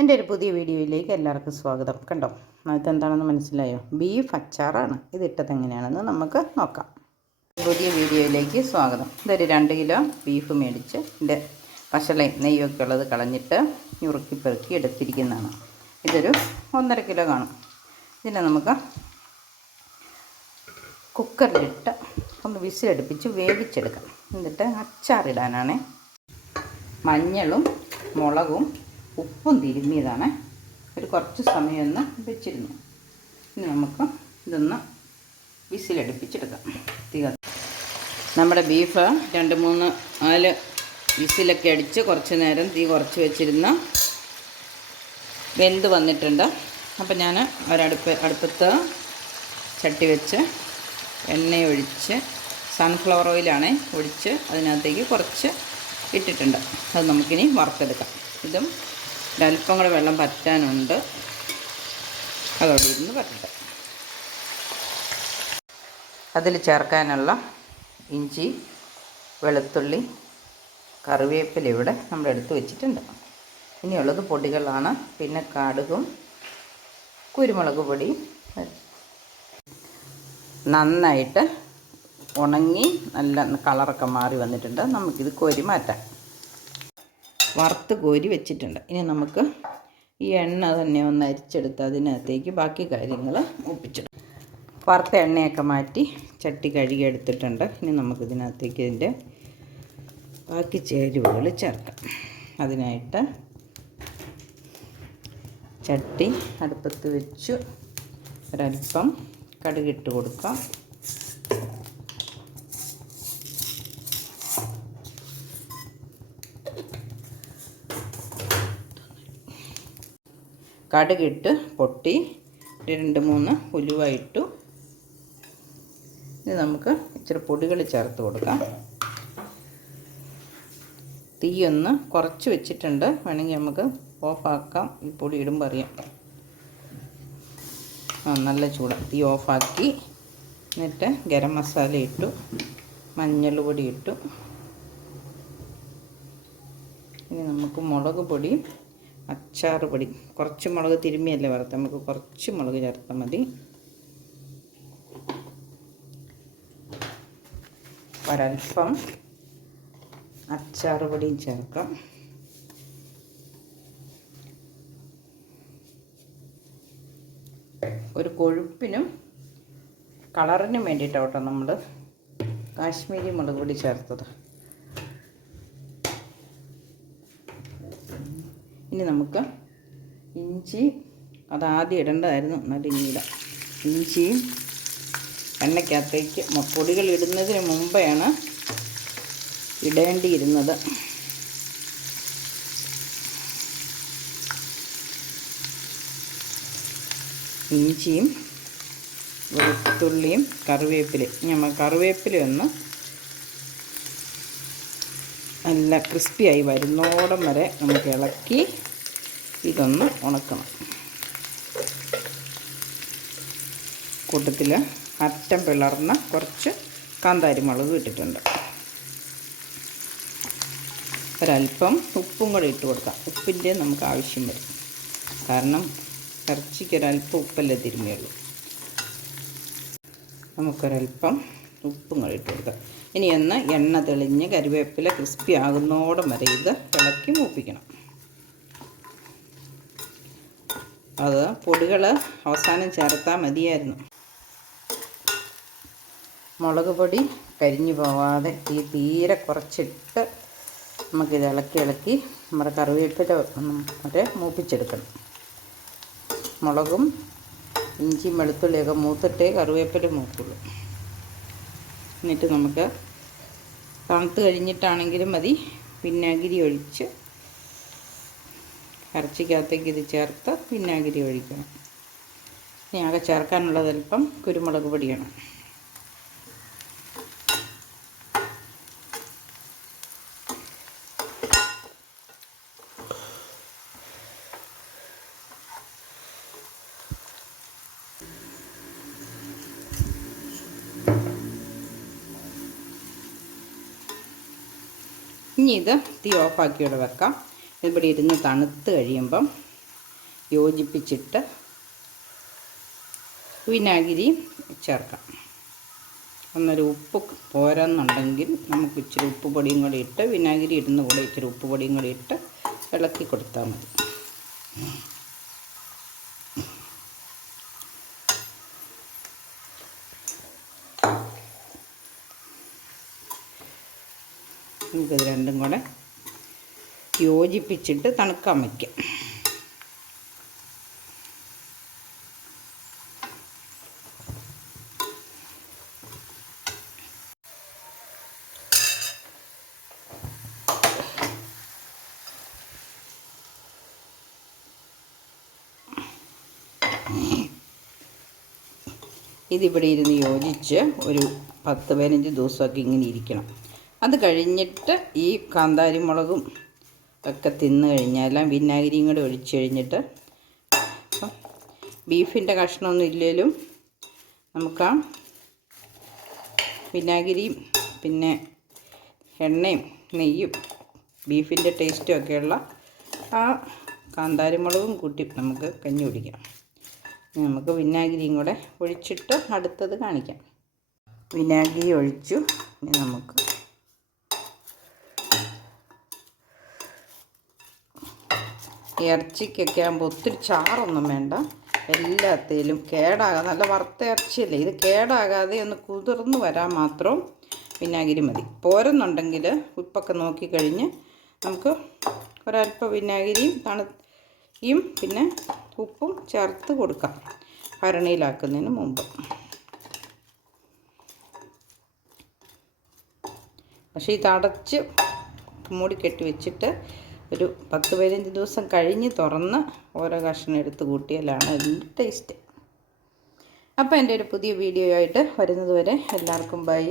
എന്റെ ഒരു പുതിയ വീഡിയോയിലേക്ക് എല്ലാവർക്കും സ്വാഗതം. കണ്ടോ? അത് എന്താണെന്ന് മനസ്സിലായോ? ബീഫ് അച്ചാറാണ്. ഇതിട്ടത് എങ്ങനെയാണെന്ന് നമുക്ക് നോക്കാം. പുതിയ വീഡിയോയിലേക്ക് സ്വാഗതം. ഇതൊരു രണ്ട് കിലോ ബീഫ് മേടിച്ച് എന്റെ പശലയും നെയ്യൊക്കെ ഉള്ളത് കളഞ്ഞിട്ട് ഉറുക്കി പെറുക്കി എടുത്തിരിക്കുന്നതാണ്. ഇതൊരു ഒന്നര കിലോ കാണും. ഇതിനെ നമുക്ക് കുക്കറിലിട്ട് ഒന്ന് വിസിലടുപ്പിച്ച് വേവിച്ചെടുക്കാം. എന്നിട്ട് അച്ചാറിടാനാണേ. മഞ്ഞളും മുളകും ഉപ്പും തിരുമ്മിയതാണ്. ഒരു കുറച്ച് സമയം ഒന്ന് വെച്ചിരുന്നു. ഇനി നമുക്ക് ഇതൊന്ന് വിസിലടുപ്പിച്ചെടുക്കാം. തീ നമ്മുടെ ബീഫ് രണ്ട് മൂന്ന് നാല് വിസിലൊക്കെ അടിച്ച് കുറച്ച് നേരം തീ കുറച്ച് വെച്ചിരുന്ന വെന്ത് വന്നിട്ടുണ്ട്. അപ്പം ഞാൻ ഒരടുപ്പ് അടുപ്പത്ത് ചട്ടി വെച്ച് എണ്ണ ഒഴിച്ച് സൺഫ്ലവർ ഓയിലാണേ ഒഴിച്ച് അതിനകത്തേക്ക് കുറച്ച് ഇട്ടിട്ടുണ്ട്. അത് നമുക്കിനി വറുത്തെടുക്കാം. ഇതും ഒരല്പം കൂടെ വെള്ളം പറ്റാനുണ്ട്. അതോടെ ഇരുന്ന് പറ്റട്ടെ. അതിൽ ചേർക്കാനുള്ള ഇഞ്ചി വെളുത്തുള്ളി കറിവേപ്പില ഇവിടെ നമ്മൾ എടുത്തു വെച്ചിട്ടുണ്ട്. ഇനിയുള്ളത് പൊടികളാണ്. പിന്നെ കടുകും കുരുമുളക് പൊടി. നന്നായിട്ട് ഉണങ്ങി നല്ല കളറൊക്കെ മാറി വന്നിട്ടുണ്ട്. നമുക്കിത് കോരി മാറ്റാം. വറുത്ത് കോരി വെച്ചിട്ടുണ്ട്. ഇനി നമുക്ക് ഈ എണ്ണ തന്നെ ഒന്ന് അരിച്ചെടുത്ത് അതിനകത്തേക്ക് ബാക്കി കാര്യങ്ങൾ ഒപ്പിച്ചിടും വറുത്ത എണ്ണയൊക്കെ മാറ്റി ചട്ടി കഴുകി എടുത്തിട്ടുണ്ട്. ഇനി നമുക്കിതിനകത്തേക്ക് ഇതിന്റെ ബാക്കി ചേരുവകൾ ചേർക്കാം. അതിനായിട്ട് ചട്ടി അടുപ്പത്ത് വെച്ചു. ഒരല്പം കടുകിട്ട് കൊടുക്കാം. കടുകിട്ട് പൊട്ടി രണ്ട് മൂന്ന് ഉലുവ ഇട്ടു ഇത് നമുക്ക് ഇച്ചിരി പൊടികൾ ചേർത്ത് കൊടുക്കാം. തീയൊന്ന് കുറച്ച് വെച്ചിട്ടുണ്ട്. വേണമെങ്കിൽ നമുക്ക് ഓഫാക്കാം. ഈ പൊടി ഇടുമ്പോൾ അറിയാം. ആ നല്ല ചൂട്. തീ ഓഫാക്കി. എന്നിട്ട് ഗരം മസാല ഇട്ടു. മഞ്ഞൾ പൊടി ഇട്ടു. ഇനി നമുക്ക് മുളക് പൊടിയും അച്ചാർ പൊടി. കുറച്ച് മുളക് തിരുമ്മിയല്ലേ വറുത്ത് നമുക്ക് കുറച്ച് മുളക് ചേർത്താൽ മതി. ഒരൽപ്പം അച്ചാർ പൊടിയും ചേർക്കാം. ഒരു കൊഴുപ്പിനും കളറിനും വേണ്ടിയിട്ടാട്ടോ നമ്മൾ കാശ്മീരി മുളക് പൊടി ചേർത്തത്. ഇനി നമുക്ക് ഇഞ്ചി അതാദ്യം ഇടേണ്ടതായിരുന്നു. എന്നിട്ട് ഇഞ്ചി ഇടാം ഇഞ്ചിയും എണ്ണയ്ക്കകത്തേക്ക് പൊടികൾ ഇടുന്നതിന് മുമ്പെയാണ് ഇടേണ്ടിയിരുന്നത്. ഇഞ്ചിയും വെളുത്തുള്ളിയും കറിവേപ്പിലയും. നമ്മൾ കറിവേപ്പില ഒന്ന് നല്ല ക്രിസ്പിയായി വരുന്നോടം വരെ നമുക്ക് ഇളക്കി ഇതൊന്ന് ഉണക്കണം. കൂട്ടത്തിൽ അറ്റം പിളർന്ന കുറച്ച് കാന്താരി മുളക് ഇട്ടിട്ടുണ്ട്. ഒരല്പം ഉപ്പും കൂടെ ഇട്ട് കൊടുക്കാം. ഉപ്പിന്റെ നമുക്ക് ആവശ്യം വരും. കാരണം ഇറച്ചിക്കൊരൽപ്പം ഉപ്പല്ലേ ഉള്ളൂ നമുക്കൊരല്പം ഉപ്പും കൂടെ ഇട്ട് കൊടുക്കുക ഇനി ഒന്ന് എണ്ണ തെളിഞ്ഞ് കരിവേപ്പില ക്രിസ്പി ആകുന്നോടം വരെ ഇത് ഇളക്കി മൂപ്പിക്കണം. അത് പൊടികൾ അവസാനം ചേർത്താൽ മതിയായിരുന്നു. മുളക് പൊടി കരിഞ്ഞു പോവാതെ ഈ തീരെ കുറച്ചിട്ട് നമുക്കിത് ഇളക്കി ഇളക്കി നമ്മുടെ കറിവേപ്പില വരെ മൂപ്പിച്ചെടുക്കണം. മുളകും ഇഞ്ചിയും വെളുത്തുള്ളിയൊക്കെ മൂത്തിട്ടേ കറിവേപ്പില മൂക്കുള്ളൂ. എന്നിട്ട് നമുക്ക് തണുത്ത് കഴിഞ്ഞിട്ടാണെങ്കിലും മതി. വിനാഗിരി ഒഴിച്ച് ഇറച്ചിക്കകത്തേക്ക് ഇത് ചേർത്ത് വിനാഗിരി ഒഴിക്കണം. ഇനി ആകെ ചേർക്കാനുള്ളത് അല്പം കുരുമുളക് പൊടിയാണ്. ഇനി ഇത് തീ ഓഫാക്കിയോടെ വെക്കാം. ഇവിടെ ഇരുന്ന് തണുത്ത് കഴിയുമ്പം യോജിപ്പിച്ചിട്ട് വിനാഗിരി ചേർക്കാം. ഒന്നൊരു ഉപ്പ് പോരെന്നുണ്ടെങ്കിൽ നമുക്ക് ഇച്ചിരി ഉപ്പ് പൊടിയും കൂടി ഇട്ട് വിനാഗിരി ഇടുന്ന കൂടെ ഇച്ചിരി ഉപ്പ് പൊടിയും കൂടി ഇട്ട് ഇളക്കി കൊടുത്താൽ മതി. നമുക്കിത് രണ്ടും കൂടെ യോജിപ്പിച്ചിട്ട് തണുക്കാൻ വയ്ക്കാം. ഇതിവിടെ ഇരുന്ന് യോജിച്ച് ഒരു പത്ത് പതിനഞ്ച് ദിവസമൊക്കെ ഇങ്ങനെ ഇരിക്കണം. അത് കഴിഞ്ഞിട്ട് ഈ കാന്താരി മുളകും ഒക്കെ തിന്ന് കഴിഞ്ഞാൽ വിനാഗിരിയും കൂടെ ഒഴിച്ച് കഴിഞ്ഞിട്ട് ബീഫിന്റെ കഷ്ണമൊന്നും ഇല്ലെങ്കിലും നമുക്ക് ആ വിനാഗിരിയും പിന്നെ എണ്ണയും നെയ്യും ബീഫിന്റെ ടേസ്റ്റും ഒക്കെയുള്ള ആ കാന്താരി മുളകും കൂട്ടി നമുക്ക് കഞ്ഞി കുടിക്കാം. നമുക്ക് വിനാഗിരിയും കൂടെ ഒഴിച്ചിട്ട് അടുത്തത് കാണിക്കാം. വിനാഗിരി ഒഴിച്ചു. ഇനി നമുക്ക് ഇറച്ചിക്കൊക്കെ ആകുമ്പോൾ ഒത്തിരി ചാറൊന്നും വേണ്ട. എല്ലാത്തേലും കേടാകാതെ നല്ല വറുത്ത ഇറച്ചിയല്ലേ? ഇത് കേടാകാതെ ഒന്ന് കുതിർന്ന് വരാൻ മാത്രം വിനാഗിരി മതി. പോരെന്നുണ്ടെങ്കിൽ ഉപ്പൊക്കെ നോക്കിക്കഴിഞ്ഞ് നമുക്ക് ഒരല്പം വിനാഗിരിയും തണുയും പിന്നെ ഉപ്പും ചേർത്ത് കൊടുക്കാം ഭരണിയിലാക്കുന്നതിന് മുമ്പ്. പക്ഷേ ഇത് അടച്ച് മൂടിക്കെട്ടി വെച്ചിട്ട് ഒരു പത്ത് പതിനഞ്ച് ദിവസം കഴിഞ്ഞ് തുറന്ന് ഓരോ കഷ്ണം എടുത്ത് കൂട്ടിയാലാണ് അതിന്റെ ടേസ്റ്റ്. അപ്പോൾ എന്റെ ഒരു പുതിയ വീഡിയോ ആയിട്ട് വരുന്നത് വരെ എല്ലാവർക്കും ബൈ.